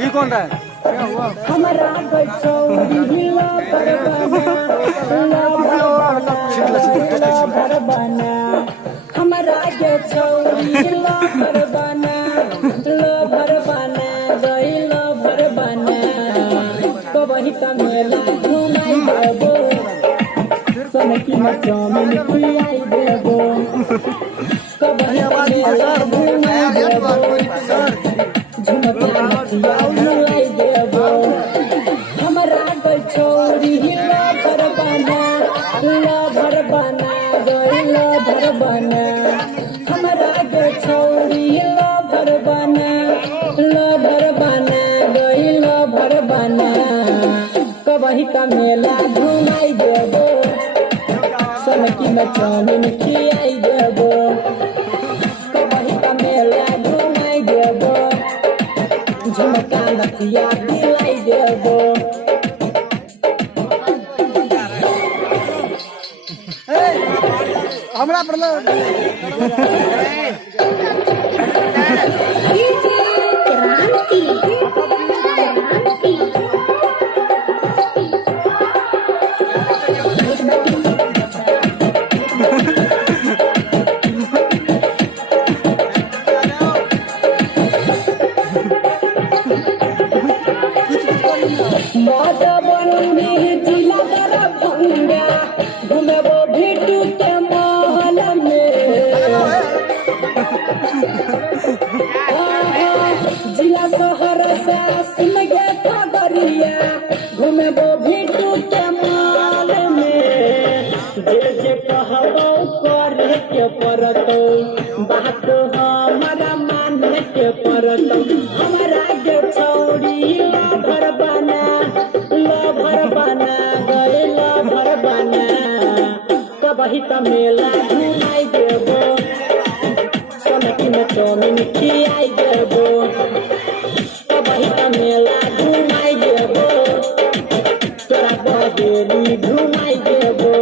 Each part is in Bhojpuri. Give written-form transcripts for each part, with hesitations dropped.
ये कौन था? हमारा भरबाना हमारा के छौरी लो भरबाना गई लो भरबाना कबही तमेला घुमाई देबो सनकी में चाउमीन खिलाई देबो कबही तमेला घुमाई देबो झुमका नचिया खिलाई देबो हमारा के छौरी लो भरबाना गई लो भरबाना हमारा के छौरी लो भरबाना गई लो भरबाना कबही का मेला घुमाई देबो सनकी में चाउमीन खिलाई देबो कबही का मेला घुमाई देबो झुमका नथिया दिलाई देबो हमरा पर जिला शहर सुन गे खबरिया घूमे भिटू के माल में जे कहबो करे के परतो बात हमारा मान के परतो हमारा के छौरी लो भरबाना गए लो भरबाना कबही तमेला घुमाई देबो सनकी में चाउमीन खिलाई देबो कबही तमेला घुमाई देबो तोरा बहेली घुमाई देबो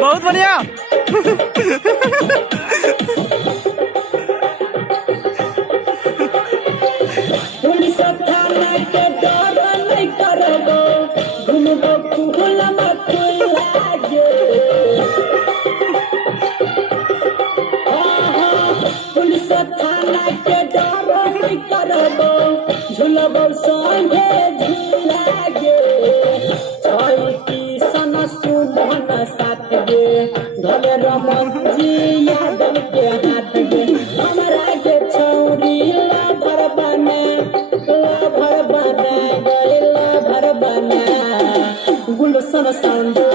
बहुत बढ़िया पुलिस थाना के डर नहीं करबो घुमबो खुला मत लागे पुलिस थाना के डर नहीं करबो झुलबो संगे झुलागे चलती सन सुमन साथ गे धले रमन जी यादव के हाथ गे हमारा के छौरी लो भरबाना गई लो भरबाना गुलशन संदो